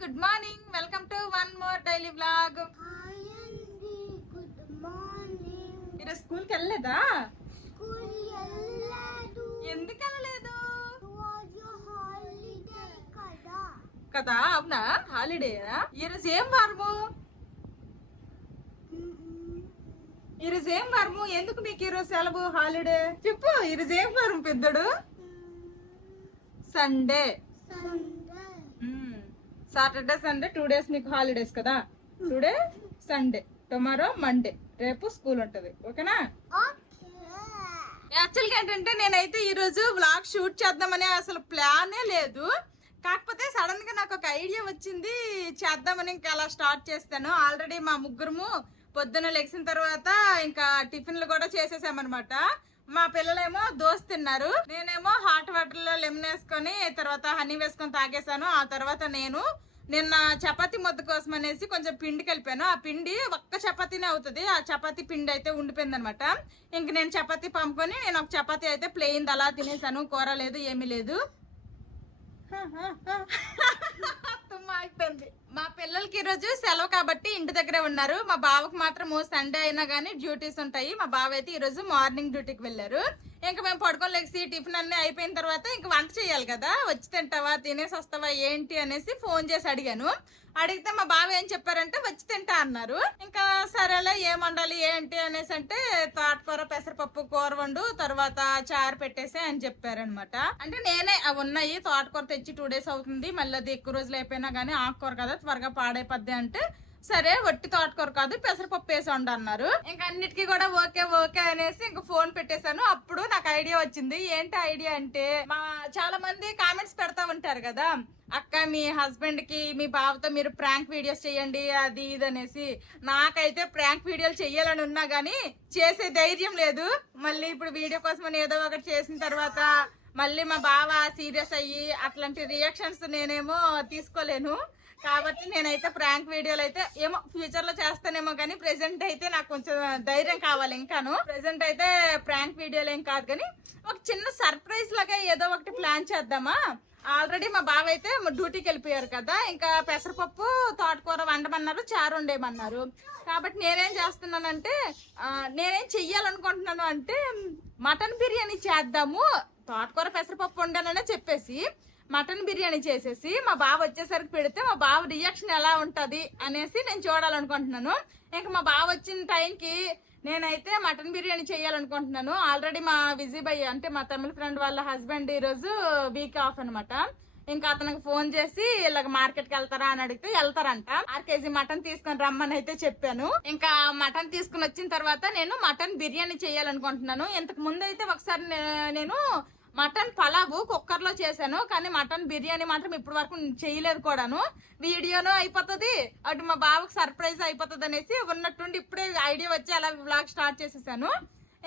Good morning, welcome to one more daily vlog. Good morning. ఈరోజు స్కూల్కి వెళ్ళలేదా? School వెళ్ళలేదు. ఎందుకు వెళ్ళలేదు? రోజు హాలిడే కదా. కదా, అవునా? హాలిడేనా? ఈరోజు ఏం వారము? ఈరోజు ఏం వారము? ఎందుకు మీకు ఈరోజు సెలవు, హాలిడే? చెప్పు, ఈరోజు ఏం వారం పెద్దడు? Sunday. Sunday. Saturday Sunday 2 days మీకు హాలిడేస్ కదా. టుడే సండే, టుమారో మండే, రేపు స్కూల్ ఉంటది. ఓకేనా? ఓకే. యాక్చువల్గా ఏంటంటే నేనైతే ఈ రోజు వ్లాగ్ షూట్ చేద్దామని అసలు ప్లానే లేదు. కాకపోతే సడన్ గా నాకు ఒక ఐడియా వచ్చింది, చేద్దామని. ఇంకా అలా స్టార్ట్ చేస్తాను. ఆల్రెడీ మా ముగ్గురము పొద్దున్న లెగిసిన తర్వాత ఇంకా టిఫిన్లు కూడా చేసేసామన్నమాట. మా పిల్లలేమో దోశ తిన్నారు, నేనేమో హాట్ వాటర్ లో లెమన్ వేసుకొని తర్వాత హనీ వేసుకొని తాగేసాను. ఆ తర్వాత నేను నిన్న చపాతీ ముద్ద కోసం అనేసి కొంచెం పిండి కలిపాను. ఆ పిండి ఒక్క చపాతీనే అవుతుంది. ఆ చపాతీ పిండి అయితే ఉండిపోయింది అనమాట. ఇంక నేను చపాతీ పంపుకొని నేను ఒక చపాతీ అయితే ప్లెయిన్ అలా తినేసాను. కూర లేదు, ఏమీ లేదు. అయిపోయింది. మా పిల్లలకి ఈ రోజు సెలవు కాబట్టి ఇంటి దగ్గరే ఉన్నారు. మా బావకు మాత్రం సండే అయినా గానీ డ్యూటీస్ ఉంటాయి. మా బావ అయితే ఈ రోజు మార్నింగ్ డ్యూటీకి వెళ్ళారు. ఇంకా మేము పడుకొని లెగిసి టిఫిన్ అన్ని అయిపోయిన తర్వాత ఇంకా వంట చేయాలి కదా. వచ్చి తింటావా, తినేసి వస్తావా ఏంటి అనేసి ఫోన్ చేసి అడిగాను. అడిగితే మా బావ ఏం చెప్పారంటే వచ్చి తింటా అన్నారు. ఇంకా సరేలే ఏం వండాలి ఏంటి అనేసి అంటే తోటకూర పెసరపప్పు కూర వండు, తర్వాత చారు పెట్టేసి అని చెప్పారనమాట. అంటే నేనే అవి ఉన్నాయి, తోటకూర తెచ్చి 2 days అవుతుంది, మళ్ళీ అది ఎక్కువ రోజులు అయిపోయినా గానీ ఆకుకూర కదా త్వరగా పాడైపోద్ది అంటే సరే వట్టి తోటకూర కాదు పెసరపప్పు వేసి వండు అన్నారు. ఇంకా అన్నిటికీ కూడా ఓకే ఓకే అనేసి ఇంకా ఫోన్ పెట్టేశాను. అప్పుడు నాకు ఐడియా వచ్చింది. ఏంటి ఐడియా అంటే, మా చాలా మంది కామెంట్స్ పెడతా ఉంటారు కదా, అక్క మీ హస్బెండ్ కి మీ బావతో మీరు ప్రాంక్ వీడియోస్ చేయండి అది ఇది అనేసి. నాకైతే ప్రాంక్ వీడియోలు చెయ్యాలని ఉన్నా గానీ చేసే ధైర్యం లేదు. మళ్ళీ ఇప్పుడు వీడియో కోసం ఏదో ఒకటి చేసిన తర్వాత మళ్ళీ మా బావ సీరియస్ అయ్యి అట్లాంటి రియాక్షన్స్ నేనేమో తీసుకోలేను. కాబట్టి నేనైతే ప్రాంక్ వీడియోలు అయితే ఏమో ఫ్యూచర్ లో చేస్తానేమో కానీ ప్రెసెంట్ అయితే నాకు కొంచెం ధైర్యం కావాలి. ఇంకాను ప్రెసెంట్ అయితే ప్రాంక్ వీడియోలు ఏం కాదు కానీ ఒక చిన్న సర్ప్రైజ్ లాగా ఏదో ఒకటి ప్లాన్ చేద్దామా. ఆల్రెడీ మా బావ అయితే డ్యూటీకి వెళ్ళిపోయారు కదా, ఇంకా పెసరపప్పు తోటకూర వండమన్నారు, చారు వండేయమన్నారు. కాబట్టి నేనేం చేస్తున్నానంటే, నేనేం చెయ్యాలనుకుంటున్నాను అంటే మటన్ బిర్యానీ చేద్దాము. తోటకూర పెసరపప్పు వండాననే చెప్పేసి మటన్ బిర్యానీ చేసేసి మా బావ వచ్చేసరికి పెడితే మా బావ రియాక్షన్ ఎలా ఉంటది అనేసి నేను చూడాలనుకుంటున్నాను. ఇంకా మా బావ వచ్చిన టైంకి నేనైతే మటన్ బిర్యానీ చేయాలనుకుంటున్నాను. ఆల్రెడీ మా విజయ్ భయ్య అంటే మా తమిళ ఫ్రెండ్ వాళ్ళ హస్బెండ్ ఈ రోజు వీక్ ఆఫ్ అనమాట. ఇంకా అతనికి ఫోన్ చేసి ఇలాగ మార్కెట్ కి వెళ్తారా అని అడిగితే వెళ్తారంట. 6 kg మటన్ తీసుకొని రమ్మని అయితే చెప్పాను. ఇంకా మటన్ తీసుకుని వచ్చిన తర్వాత నేను మటన్ బిర్యానీ చేయాలనుకుంటున్నాను. ఇంతకు ముందు అయితే ఒకసారి నేను మటన్ పలావు కుక్కర్ లో చేశాను, కానీ మటన్ బిర్యానీ మాత్రం ఇప్పటి వరకు చేయలేదు కూడాను. వీడియోను అయిపోతుంది, అటు మా బావకు సర్ప్రైజ్ అయిపోతుంది అనేసి ఉన్నట్టుండి ఇప్పుడే ఐడియా వచ్చి అలా వ్లాగ్ స్టార్ట్ చేసేసాను.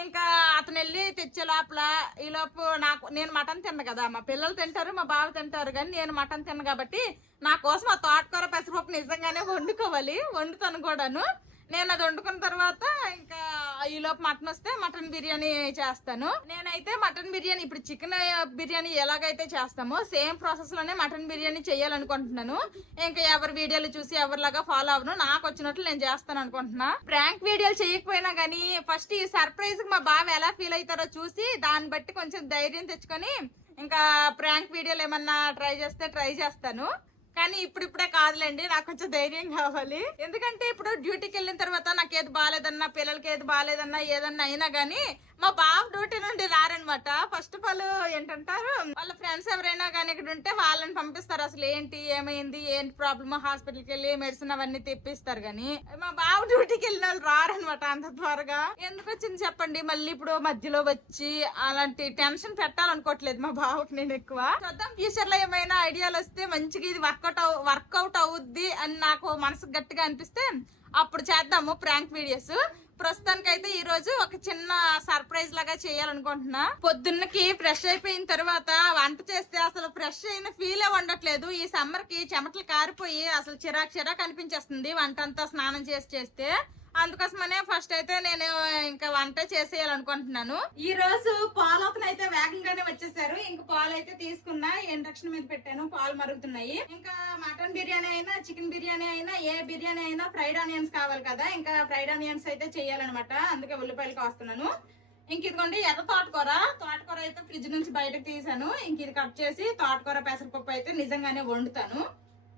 ఇంకా అతను వెళ్ళి తెచ్చే లోపల ఈ లోపు నేను మటన్ తిన్న కదా, మా పిల్లలు తింటారు మా బావ తింటారు, కానీ నేను మటన్ తిన్న కాబట్టి నా కోసం ఆ తోటకూర పెసరపప్పు నిజంగానే వండుకోవాలి. వండుతాను కూడాను. నేను అది వండుకున్న తర్వాత ఇంకా ఈ లోపు మటన్ వస్తే మటన్ బిర్యానీ చేస్తాను. నేనైతే మటన్ బిర్యానీ ఇప్పుడు చికెన్ బిర్యానీ ఎలాగైతే చేస్తామో సేమ్ ప్రాసెస్ లోనే మటన్ బిర్యానీ చేయాలనుకుంటున్నాను. ఇంకా ఎవరి వీడియోలు చూసి ఎవరిలాగా ఫాలో అవ్వను, నాకు వచ్చినట్లు నేను చేస్తాను అనుకుంటున్నా. ప్రాంక్ వీడియోలు చేయకపోయినా గానీ ఫస్ట్ ఈ సర్ప్రైజ్ కి మా బావ ఎలా ఫీల్ అవుతారో చూసి దాన్ని బట్టి కొంచెం ధైర్యం తెచ్చుకొని ఇంకా ప్రాంక్ వీడియోలు ఏమన్నా ట్రై చేస్తాను. కానీ ఇప్పుడిప్పుడే కాదులేండి, నాకు కొంచెం ధైర్యం కావాలి. ఎందుకంటే ఇప్పుడు డ్యూటీకి వెళ్ళిన తర్వాత నాకు ఏది బాగాలేదన్నా, పిల్లలకి ఏది బాగాలేదన్నా, ఏదన్నా అయినా గానీ మా బావ డ్యూటీ నుండి రారనమాట. ఫస్ట్ ఆఫ్ ఆల్ ఏంటంటారు, వాళ్ళ ఫ్రెండ్స్ ఎవరైనా కానీ ఇక్కడ ఉంటే వాళ్ళని పంపిస్తారు. అసలు ఏంటి ఏమైంది ఏంటి ప్రాబ్లమ్, హాస్పిటల్కి వెళ్ళి మెడిసిన్ అవన్నీ తెప్పిస్తారు. కానీ మా బావ డ్యూటీకి వెళ్ళిన వాళ్ళు రారనమాట అంత త్వరగా. ఎందుకు వచ్చింది చెప్పండి, మళ్ళీ ఇప్పుడు మధ్యలో వచ్చి అలాంటి టెన్షన్ పెట్టాలనుకోవట్లేదు మా బావకి నేను ఎక్కువ. చూద్దాం ఫ్యూచర్ లో ఏమైనా ఐడియాలు వస్తే మంచిగా ఇది వర్కౌట్ అవుద్ది అని నాకు మనసు గట్టిగా అనిపిస్తే అప్పుడు చేద్దాము ప్రాంక్ వీడియోస్. ప్రస్తుతానికైతే ఈ రోజు ఒక చిన్న సర్ప్రైజ్ లాగా చేయాలనుకుంటున్నా. పొద్దున్నకి ఫ్రెష్ అయిపోయిన తర్వాత వంట చేస్తే అసలు ఫ్రెష్ అయిన ఫీలే ఉండట్లేదు. ఈ సమ్మర్ కి చెమటలు కారిపోయి అసలు చిరాకు అనిపించేస్తుంది వంట అంతా స్నానం చేస్తే. అందుకోసమనే ఫస్ట్ అయితే నేను ఇంకా వంట చేసేయాలనుకుంటున్నాను. ఈ రోజు పాలతను అయితే వేగంగానే వచ్చేసారు. ఇంకా పాలు అయితే తీసుకున్నా, ఇండక్షన్ మీద పెట్టాను, పాలు మరుగుతున్నాయి. ఇంకా మటన్ బిర్యానీ అయినా చికెన్ బిర్యానీ అయినా ఏ బిర్యానీ అయినా ఫ్రైడ్ ఆనియన్స్ కావాలి కదా, ఇంకా ఫ్రైడ్ ఆనియన్స్ అయితే చేయాలన్నమాట. అందుకే ఉల్లిపాయలు కాస్తున్నాను. ఇంక ఇదిగోండి ఎర్ర తోటకూర అయితే ఫ్రిడ్జ్ నుంచి బయటకు తీసాను. ఇంక ఇది కట్ చేసి తోటకూర పెసరపప్పు అయితే నిజంగానే వండుతాను.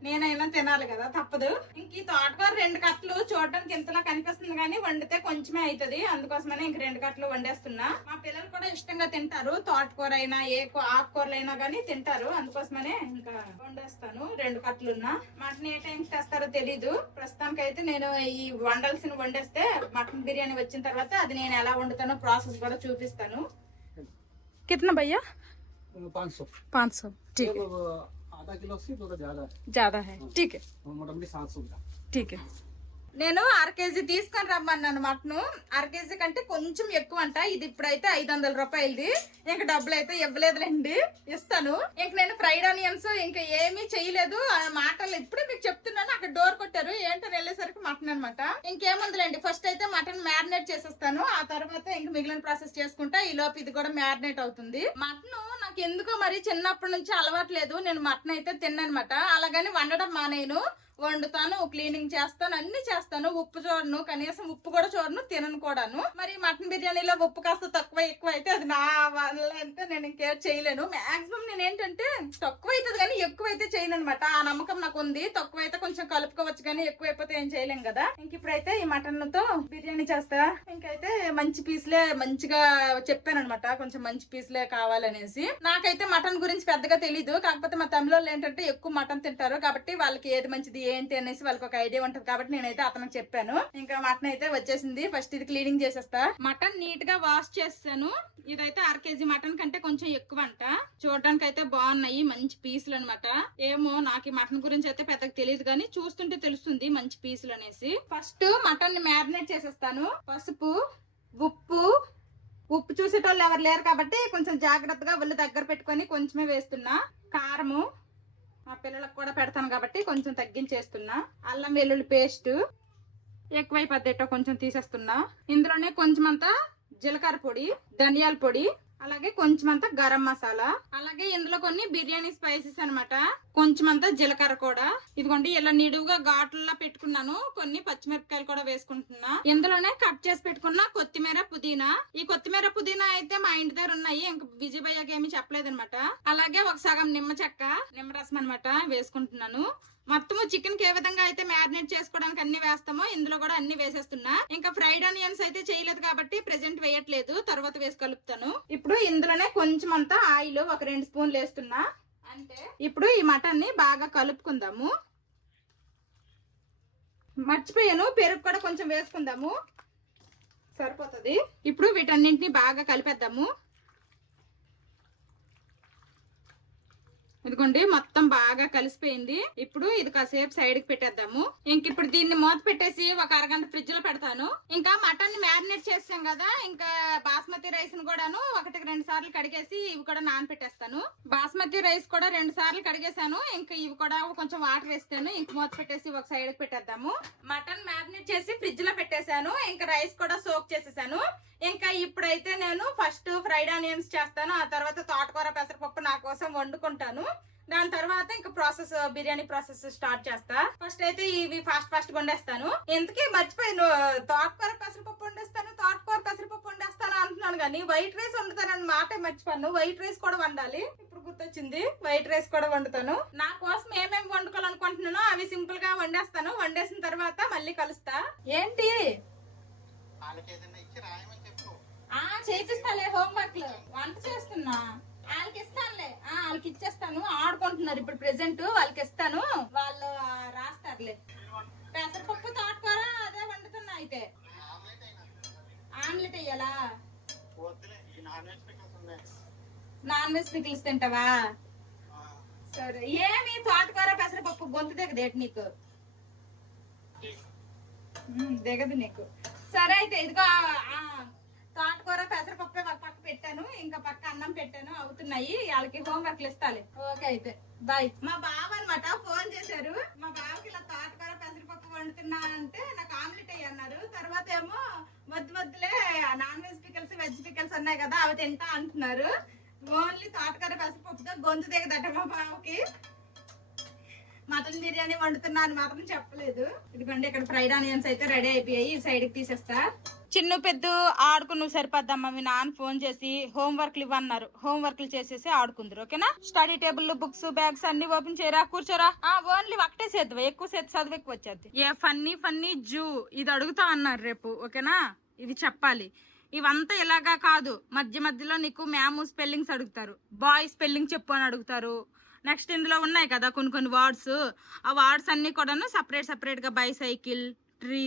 నేనైనా తినాలి కదా, తప్పదు. ఇంక ఈ తోటకూర 2 కట్టలు చూడడానికి ఇంతలా కనిపిస్తుంది కానీ వండితే కొంచెమే అవుతుంది. అందుకోసమనే ఇంక 2 కట్టలు వండేస్తున్నా. మా పిల్లలు కూడా ఇష్టంగా తింటారు, తోటకూర అయినా ఏ ఆకుకూరలు అయినా కానీ తింటారు. అందుకోసమనే ఇంకా వండేస్తాను. 2 కట్టలున్నా. మటన్ ఏ టైంకి తెస్తారో తెలీదు. ప్రస్తుతానికి అయితే నేను ఈ వండాల్సిన వండేస్తే మటన్ బిర్యానీ వచ్చిన తర్వాత అది నేను ఎలా వండుతానో ప్రాసెస్ కూడా చూపిస్తాను. కిतना भैया? 500 ठीक है. आधा किलो से थोड़ा ज्यादा है ठीक है. मोटामोटी 700 ग्राम. ठीक है. నేను 1/2 కేజీ తీసుకొని రమ్మన్నాను మటను. 1/2 కేజీ కంటే కొంచెం ఎక్కువ అంట. ఇది ఇప్పుడైతే 500 రూపాయలది. ఇంకా డబ్బులు అయితే ఇవ్వలేదులేండి, ఇస్తాను. ఇంక నేను ఫ్రైడ్ ఆనియన్స్ ఇంకా ఏమీ చేయలేదు. ఆ మాటలు ఇప్పుడే మీకు చెప్తున్నాను. అక్కడ డోర్ కొట్టారు, ఏంటని వెళ్ళేసరికి మటన్ అనమాట. ఇంకేముందిలేండి, ఫస్ట్ అయితే మటన్ మ్యారినేట్ చేసేస్తాను. ఆ తర్వాత ఇంక మిగిలిన ప్రాసెస్ చేసుకుంటా. ఈ లోపు ఇది కూడా మ్యారినేట్ అవుతుంది. మటన్ నాకు ఎందుకో మరి చిన్నప్పటి నుంచి అలవాట్లేదు. నేను మటన్ అయితే తిన్ననమాట. అలాగని వండడం మానేను, వండుతాను, క్లీనింగ్ చేస్తాను, అన్ని చేస్తాను. ఉప్పు చూడను, కనీసం ఉప్పు కూడా చూడను, తినను కూడాను. మరి మటన్ బిర్యానీలో ఉప్పు కాస్త తక్కువ ఎక్కువ అయితే అది నా వల్ల అయితే నేను ఇంకేం చేయలేను. మాక్సిమం నేను ఏంటంటే తక్కువ అవుతుంది కానీ ఎక్కువ అయితే చేయను అనమాట. ఆ నమ్మకం నాకు ఉంది. తక్కువ అయితే కొంచెం కలుపుకోవచ్చు కానీ ఎక్కువ అయిపోతే ఏం చేయలేం కదా. ఇంక ఇప్పుడైతే ఈ మటన్ తో బిర్యానీ చేస్తా. ఇంకైతే మంచి పీస్లే మంచిగా చెప్పాను అనమాట, కొంచెం మంచి పీస్లే కావాలనేసి. నాకైతే మటన్ గురించి పెద్దగా తెలీదు. కాకపోతే మా తమిళ వాళ్ళు ఏంటంటే ఎక్కువ మటన్ తింటారు కాబట్టి వాళ్ళకి ఏది మంచిది ఏంటి అనేసి వాళ్ళకి ఒక ఐడియా ఉంటది కాబట్టి నేనైతే అతనికి చెప్పాను. ఇంకా మటన్ అయితే వచ్చేసింది. ఫస్ట్ ఇది క్లీనింగ్ చేసేస్తా. మటన్ నీట్ గా వాష్ చేస్తాను. ఇదైతే 1/2 కేజీ మటన్ కంటే కొంచెం ఎక్కువ అంట. చూడడానికి అయితే బాగున్నాయి, మంచి పీసులు అనమాట. ఏమో నాకు ఈ మటన్ గురించి అయితే పెద్దగా తెలియదు కానీ చూస్తుంటే తెలుస్తుంది మంచి పీసులు అనేసి. ఫస్ట్ మటన్ ని మ్యారినేట్ చేసేస్తాను. పసుపు, ఉప్పు చూసేటోళ్ళు ఎవరు లేరు కాబట్టి కొంచెం జాగ్రత్తగా ఒళ్ళు దగ్గర పెట్టుకొని కొంచెమే వేస్తున్నా. కారము మా పిల్లలకు కూడా పెడతాను కాబట్టి కొంచెం తగ్గించేస్తున్నా. అల్లం వెల్లుల్లి పేస్ట్ ఎక్కువైపోద్దేటో కొంచెం తీసేస్తున్నా. ఇందులోనే కొంచెం అంతా జీలకర్ర పొడి, ధనియాల పొడి, అలాగే కొంచెం అంతా గరం మసాలా, అలాగే ఇందులో కొన్ని బిర్యానీ స్పైసెస్ అన్నమాట. కొంచెం అంతా జీలకర్ర కూడా. ఇదిగోండి ఇలా నిడువుగా ఘాట్లలో పెట్టుకున్నాను. కొన్ని పచ్చిమిరపకాయలు కూడా వేసుకుంటున్నా. ఇందులోనే కట్ చేసి పెట్టుకున్న కొత్తిమీర, పుదీనా. ఈ కొత్తిమీర, పుదీనా అయితే మా ఇంటి దగ్గర ఉన్నాయి. ఇంకా విజయ్ భయ్యకి ఏమీ చెప్పలేదు అనమాట. అలాగే ఒక సగం నిమ్మరసం అనమాట వేసుకుంటున్నాను. మొత్తము చికెన్ కి ఏ విధంగా అయితే మ్యారినేట్ చేసుకోవడానికి అన్ని వేస్తామో ఇందులో కూడా అన్ని వేసేస్తున్నా. ఇంకా ఫ్రైడ్ ఆనియన్స్ అయితే చేయలేదు కాబట్టి ప్రెజెంట్ వేయట్లేదు, తర్వాత వేసి కలుపుతాను. ఇప్పుడు ఇందులోనే కొంచెం అంతా ఆయిల్ ఒక 2 స్పూన్లు వేస్తున్నా. అంటే ఇప్పుడు ఈ మటన్ ని బాగా కలుపుకుందాము. మర్చిపోయాను, పెరుగు కూడా కొంచెం వేసుకుందాము, సరిపోతుంది. ఇప్పుడు వీటన్నింటిని బాగా కలిపేద్దాము. ఇదిగోండి మొత్తం బాగా కలిసిపోయింది. ఇప్పుడు ఇది కాసేపు సైడ్ కి పెట్టేద్దాము. ఇంక ఇప్పుడు దీన్ని మూత పెట్టేసి ఒక అరగంట ఫ్రిడ్జ్ లో పెడతాను. ఇంకా మటన్ ని మ్యారినేట్ చేస్తాం కదా, ఇంకా బాస్మతి రైస్ ని కూడాను 1-2 సార్లు కడిగేసి ఇవి కూడా నానపెట్టేస్తాను. బాస్మతి రైస్ కూడా 2 సార్లు కడిగేసాను. ఇంకా ఇవి కూడా కొంచెం వాటర్ వేస్తాను. ఇంక మూత పెట్టేసి ఒక సైడ్ కి పెట్టేద్దాము. మటన్ మ్యారినేట్ చేసి ఫ్రిడ్జ్ లో పెట్టేశాను. ఇంకా రైస్ కూడా సోక్ చేసేసాను. ఇంకా ఇప్పుడైతే నేను ఫస్ట్ ఫ్రైడ్ ఆనియన్స్ చేస్తాను. ఆ తర్వాత తోటకూర పెసరపప్పు నా కోసం వండుకుంటాను. దాని తర్వాత ఇంకా బిర్యానీ ప్రాసెస్ స్టార్ట్ చేస్తా. ఫస్ట్ అయితే ఇవి ఫాస్ట్ వండేస్తాను. ఎందుకే మర్చిపోయాను, తోటకూర పెసరపప్పు వండేస్తాను అంటున్నాను కానీ వైట్ రైస్ వండుతానని మాటే మర్చిపోయాను. వైట్ రైస్ కూడా వండాలి. ఇప్పుడు గుర్తొచ్చింది, వైట్ రైస్ కూడా వండుతాను. నా కోసం ఏమేమి వండుకోవాలనుకుంటున్నానో అవి సింపుల్ గా వండేస్తాను. వండేసిన తర్వాత మళ్ళీ కలుస్తా. ఏంటి చేపిస్తాలే, హోంవర్క్ వంట చేస్తున్నా. వాళ్ళకి ఇస్తానులే, వాళ్ళకి ఇచ్చేస్తాను. ఆడుకుంటున్నారు ఇప్పుడు ప్రెసెంట్, వాళ్ళకి ఇస్తాను, వాళ్ళు రాస్తారులే. పెసరపప్పు తోటకూర అదే వండుతున్నా. అయితే ఆమ్లెట్ వేయాలా? నాన్ వెజ్ పికిల్స్ తింటావా? సరే. ఏమి తోటకూర పెసరపప్పు గొంతు దిగదేటి నీకు? దిగదు నీకు. సరే అయితే ఇదిగో తోటకూర పెసరపప్పు ఒక పక్క పెట్టాను, ఇంకా పక్క అన్నం పెట్టాను, అవుతున్నాయి. వాళ్ళకి హోంవర్క్లు ఇస్తాలి. ఓకే అయితే బాయ్. మా బావ అనమాట ఫోన్ చేశారు. మా బావకి ఇలా తోటకూర పెసరపప్పు వండుతున్నా అంటే నాకు ఆమ్లెట్ అయ్యి అన్నారు. తర్వాత కదా అవి తింటా అంటున్నారు. ఓన్లీ తోటకూర పెసరపప్పుతో గొంతు దిగదట మా బావకి. మటన్ బిర్యానీ వండుతున్నాను మాత్రం చెప్పలేదు. ఇదిగోండి ఇక్కడ ఫ్రైడ్ ఆనియన్స్ అయితే రెడీ అయిపోయాయి. ఈ సైడ్ కి తీసేస్తా. చిన్ను పెద్ద ఆడుకు నువ్వు సరిపోద్దమ్మా. మీ నాన్న ఫోన్ చేసి హోంవర్క్లు ఇవ్వన్నారు. హోంవర్క్లు చేసేసి ఆడుకుందరు. ఓకేనా? స్టడీ టేబుల్, బుక్స్, బ్యాగ్స్ అన్ని ఓపెన్ చేయరా, కూర్చోరా. ఓన్లీ ఒకటే చేద్దాం, ఎక్కువ చేతి చదువు ఎక్కువ వచ్చేది. ఏ ఫన్నీ జూ ఇది అడుగుతా అన్నారు రేపు. ఓకేనా? ఇది చెప్పాలి. ఇవంతా ఇలాగా కాదు, మధ్యలో నీకు మ్యామ్ స్పెల్లింగ్స్ అడుగుతారు, బాయ్ స్పెల్లింగ్ చెప్పు అని అడుగుతారు. నెక్స్ట్ ఇందులో ఉన్నాయి కదా కొన్ని వర్డ్స్. ఆ వర్డ్స్ అన్ని కూడాను సపరేట్ గా bicycle, tree,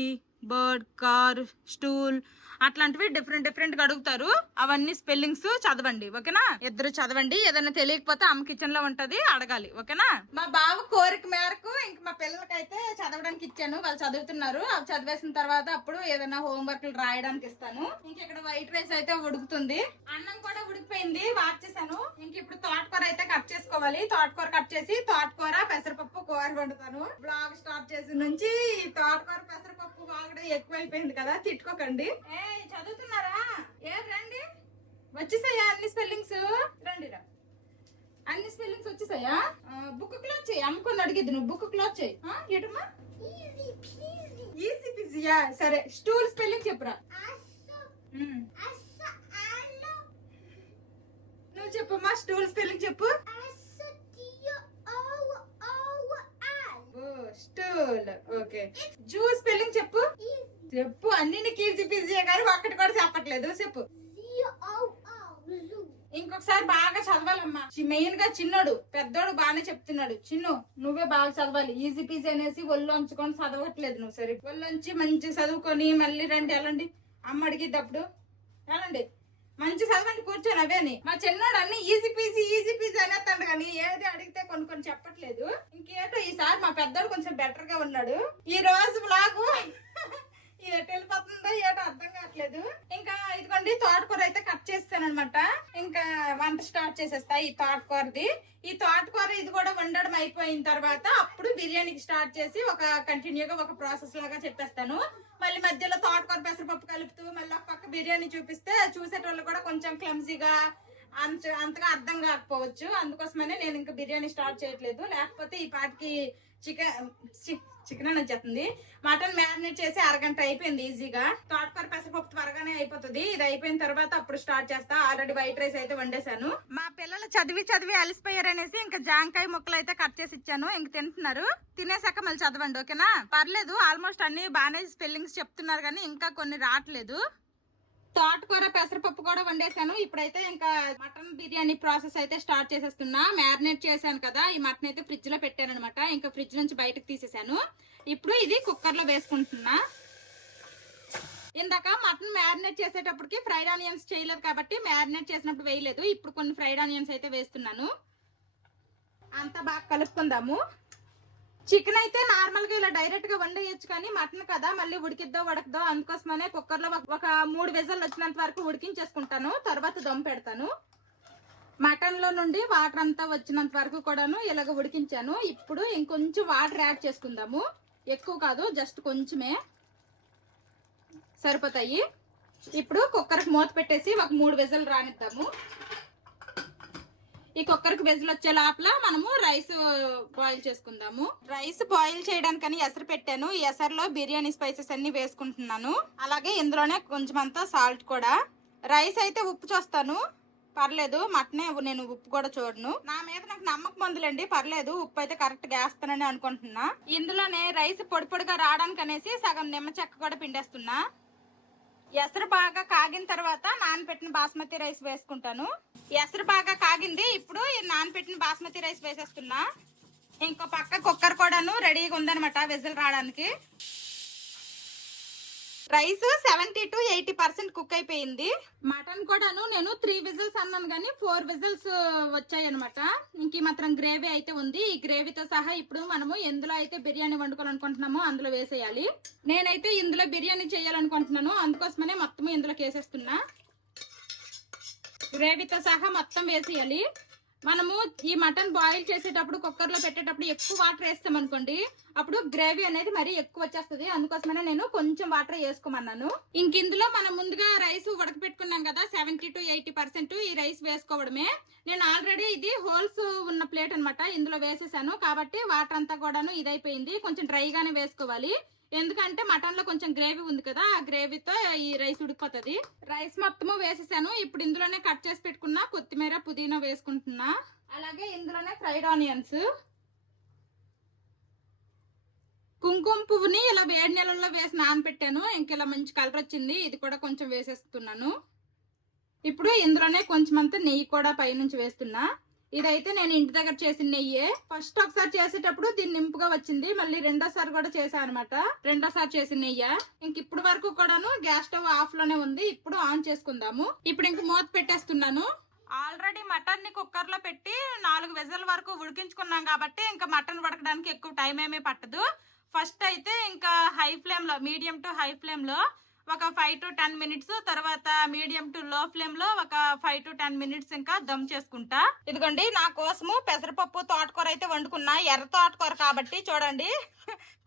bird, car, stool అట్లాంటివి డిఫరెంట్ గా అడుగుతారు. అవన్నీ స్పెల్లింగ్స్ చదవండి. ఓకేనా? ఇద్దరు చదవండి. ఏదైనా తెలియకపోతే అమ్మ కిచెన్ లో ఉంటది, అడగాలి. ఓకేనా? మా బావ కోరిక మేరకు ఇంక మా పిల్లలకైతే చదవడానికి ఇచ్చాను. వాళ్ళు చదువుతున్నారు. అవి చదివేసిన తర్వాత అప్పుడు ఏదైనా హోంవర్క్లు రాయడానికి ఇస్తాను. ఇంక ఇక్కడ వైట్ రైస్ అయితే ఉడుకుతుంది. అన్నం కూడా ఉడికిపోయింది, వాచ్ చేశాను. ఇంక ఇప్పుడు తోటకూర అయితే కట్ చేసుకోవాలి. తోటకూర కట్ చేసి తోటకూర పెసరపప్పు కూర వండుతాను. బ్లాగ్ స్టార్ట్ చేసిన నుంచి తోటకూర పెసరపప్పు బాగా ఎక్కువైపోయింది కదా, తిట్టుకోకండి. చదువుతున్నారా? రండి, వచ్చేసాయా అన్ని స్పెల్లింగ్స్? రండి రా, అన్ని స్పెల్లింగ్స్ వచ్చేసాయా? బుక్ క్లోజ్ చేయి. అమ్ముకొని అడిగిద్ది, నువ్వు బుక్ క్లోజ్ చేయి. ఏటమ్మా? ఈజీ పిజియా? సరే, స్టూల్ స్పెల్లింగ్ చెప్పురా. నువ్వు చెప్పమ్మా, స్టూల్ స్పెల్లింగ్ చెప్పు. స్టూల్. ఓకే. జూ స్పెల్లింగ్ చెప్పు. చెప్పు. అన్ని నీకు ఈజీ పిజియా కానీ ఒక్కటి కూడా చెప్పట్లేదు. చెప్పు. ఇంకొకసారి బాగా చదవాలమ్మా. మెయిన్ గా చిన్నోడు, పెద్దోడు బాగానే చెప్తున్నాడు. చిన్ను నువ్వే బాగా చదవాలి. ఈజీ పీజీ అనేసి ఒళ్ళు ఉంచుకొని చదవట్లేదు నువ్వు. సరే, ఒళ్ళొంచి మంచి చదువుకొని మళ్ళీ రండి, వెళ్ళండి. అమ్మ అడిగిద్దప్పుడు వెళ్ళండి, మంచి చదవండి, కూర్చొని అవేని. మా చిన్నోడు అన్ని ఈజీ పీజీ అనేస్తాడు కానీ ఏది అడిగితే కొన్ని చెప్పట్లేదు. ఇంకేటో ఈసారి మా పెద్దోడు కొంచెం బెటర్ గా ఉన్నాడు. ఈ రోజు బ్లాగు ఎటు వెళ్ళిపోతుందో ఏటో అర్థం కావట్లేదు. ఇంకా ఇదిగోండి తోటకూర అయితే కట్ చేస్తాను అనమాట. ఇంకా వంట స్టార్ట్ చేసేస్తా ఈ తోటకూరది. ఈ తోటకూర ఇది కూడా వండడం అయిపోయిన తర్వాత అప్పుడు బిర్యానీకి స్టార్ట్ చేసి ఒక కంటిన్యూగా ఒక ప్రాసెస్ లాగా చెప్పేస్తాను. మళ్ళీ మధ్యలో తోటకూర పెసరపప్పు కలుపుతూ మళ్ళీ ఒక పక్క బిర్యానీ చూపిస్తే చూసేటోళ్ళు కూడా కొంచెం క్లమ్జీగా అంతగా అర్థం కాకపోవచ్చు. అందుకోసమనే నేను ఇంకా బిర్యానీ స్టార్ట్ చేయట్లేదు. లేకపోతే ఈ పాటికి చికెన్ అని వచ్చేస్తుంది. మటన్ మ్యారినేట్ చేసి అరగంట అయిపోయింది ఈజీగా. తోటకూర పెసరపప్పు త్వరగానే అయిపోతుంది. ఇది అయిపోయిన తర్వాత అప్పుడు స్టార్ట్ చేస్తా. ఆల్రెడీ వైట్ రైస్ అయితే వండేశాను. మా పిల్లలు చదివి అలసిపోయారనేసి ఇంకా జాంకాయ ముక్కలు అయితే కట్ చేసి ఇచ్చాను. ఇంక తింటున్నారు. తినేసాక మళ్ళీ చదవండి. ఓకేనా? పర్లేదు, ఆల్మోస్ట్ అన్ని బాగానే స్పెల్లింగ్స్ చెప్తున్నారు కానీ ఇంకా కొన్ని రావట్లేదు. తోటకూర పెసరపప్పు కూడా వండేసాను. ఇప్పుడైతే ఇంకా మటన్ బిర్యానీ ప్రాసెస్ అయితే స్టార్ట్ చేసేస్తున్నా. మ్యారినేట్ చేశాను కదా, ఈ మటన్ అయితే ఫ్రిడ్జ్ లో పెట్టాను అనమాట. ఇంకా ఫ్రిడ్జ్ నుంచి బయటకు తీసేసాను. ఇప్పుడు ఇది కుక్కర్ లో వేసుకుంటున్నా. ఇందాక మటన్ మ్యారినేట్ చేసేటప్పటికి ఫ్రైడ్ ఆనియన్స్ చేయలేదు కాబట్టి మ్యారినేట్ చేసినప్పుడు వేయలేదు. ఇప్పుడు కొన్ని ఫ్రైడ్ ఆనియన్స్ అయితే వేస్తున్నాను. అంతా బాగా కలుపుకుందాము. చికెన్ అయితే నార్మల్ గా ఇలా డైరెక్ట్ గా వండేయచ్చు కానీ మటన్ కదా మళ్ళీ ఉడకదో అందుకోసమనే కుక్కర్ లో ఒక 3 విజిల్ వచ్చినంత వరకు ఉడికించేసుకుంటాను. తర్వాత దమ్ పెడతాను. మటన్ లో నుండి వాటర్ అంతా వచ్చినంత వరకు కూడాను ఇలాగ ఉడికించాను. ఇప్పుడు ఇంకొంచెం వాటర్ యాడ్ చేసుకుందాము. ఎక్కువ కాదు, జస్ట్ కొంచెమే సరిపోతాయి. ఇప్పుడు కుక్కర్కి మూత పెట్టేసి ఒక 3 విజిల్ రానిద్దాము. ఈ కుక్కర్కి విజిల్ వచ్చే లోపల మనము రైస్ బాయిల్ చేసుకుందాము. రైస్ బాయిల్ చేయడానికని ఎసరు పెట్టాను. ఈ ఎసరులో బిర్యానీ స్పైసెస్ అన్ని వేసుకుంటున్నాను. అలాగే ఇందులోనే కొంచెం అంతా సాల్ట్ కూడా. రైస్ అయితే ఉప్పు చూస్తాను, పర్లేదు. మటనే నేను ఉప్పు కూడా చూడను. నా మీద నాకు నమ్మకం ఉందిలేండి, పర్లేదు. ఉప్పు అయితే కరెక్ట్ గా వేస్తానని అనుకుంటున్నా. ఇందులోనే రైస్ పొడి పొడిగా రావడానికి అనేసి సగం నిమ్మ చెక్క కూడా పిండేస్తున్నా. ఎసరు బాగా కాగిన తర్వాత నానబెట్టిన బాస్మతి రైస్ వేసుకుంటాను. ఎసరు బాగా కాగింది. ఇప్పుడు ఈ నానబెట్టిన బాస్మతి రైస్ వేసేస్తున్నా. ఇంకో పక్క కుక్కర్ కూడాను రెడీగా ఉందనమాట విజిల్ రావడానికి. రైస్ 70 to 80% కుక్ అయిపోయింది. మటన్ కూడాను నేను 3 విజిల్స్ అన్నాను కానీ 4 విజిల్స్ వచ్చాయి అనమాట. ఇంక మాత్రం గ్రేవీ అయితే ఉంది. ఈ గ్రేవీతో సహా ఇప్పుడు మనము ఎందులో అయితే బిర్యానీ వండుకోవాలనుకుంటున్నామో అందులో వేసేయాలి. నేనైతే ఇందులో బిర్యానీ చేయాలనుకుంటున్నాను, అందుకోసమనే మొత్తం ఇందులోకి వేసేస్తున్నా. గ్రేవీతో సహా మొత్తం వేసేయాలి. మనము ఈ మటన్ బాయిల్ చేసేటప్పుడు కుక్కర్ లో పెట్టేటప్పుడు ఎక్కువ వాటర్ వేస్తాం అనుకోండి, అప్పుడు గ్రేవీ అనేది మరీ ఎక్కువ వచ్చేస్తుంది. అందుకోసమనే నేను కొంచెం వాటర్ వేసుకోమన్నాను. ఇంక ఇందులో మనం ముందుగా రైస్ ఉడకపెట్టుకున్నాం కదా, 70 to 80% ఈ రైస్ వేసుకోవడమే. నేను ఆల్రెడీ ఇది హోల్స్ ఉన్న ప్లేట్ అన్నమాట, ఇందులో వేసేసాను కాబట్టి వాటర్ అంతా కూడాను ఇదైపోయింది. కొంచెం డ్రైగానే వేసుకోవాలి, ఎందుకంటే మటన్ లో కొంచెం గ్రేవీ ఉంది కదా, ఆ గ్రేవీతో ఈ రైస్ ఉడికిపోతుంది. రైస్ మొత్తము వేసేసాను. ఇప్పుడు ఇందులోనే కట్ చేసి పెట్టుకున్న కొత్తిమీర పుదీనా వేసుకుంటున్నా. అలాగే ఇందులోనే ఫ్రైడ్ ఆనియన్స్, కుంకుమ పువ్వుని ఇలా వేడి నీళ్ళలో వేసి నానబెట్టాను. ఇంక ఇలా మంచి కలర్ వచ్చింది, ఇది కూడా కొంచెం వేసేస్తున్నాను. ఇప్పుడు ఇందులోనే కొంచెం అంతా నెయ్యి కూడా పైనుంచి వేస్తున్నా. ఇదైతే నేను ఇంటి దగ్గర చేసిన నెయ్యే. ఫస్ట్ ఒకసారి చేసేటప్పుడు దీన్ని నింపుగా వచ్చింది, మళ్ళీ రెండోసారి కూడా చేశాను అనమాట. రెండోసారి చేసిన నెయ్యి. ఇంక ఇప్పుడు వరకు కూడాను గ్యాస్ స్టవ్ ఆఫ్ లోనే ఉంది. ఇప్పుడు ఆన్ చేసుకుందాము. ఇప్పుడు ఇంక మూత పెట్టేస్తున్నాను. ఆల్రెడీ మటన్ ని కుక్కర్ లో పెట్టి 4 విజిల్ వరకు ఉడికించుకున్నాం కాబట్టి ఇంకా మటన్ ఉడకడానికి ఎక్కువ టైం ఏమీ పట్టదు. ఫస్ట్ అయితే ఇంకా హై ఫ్లేమ్ లో, మీడియం టు హై ఫ్లేమ్ లో ఒక 5 to 10 minutes, తర్వాత మీడియం టు లో ఫ్లేమ్ లో ఒక 5 to 10 minutes ఇంకా దమ్ చేసుకుంటా. ఇదిగోండి నా కోసము పెసరపప్పు తోటకూర అయితే వండుకున్నా. ఎర్ర తోటకూర కాబట్టి చూడండి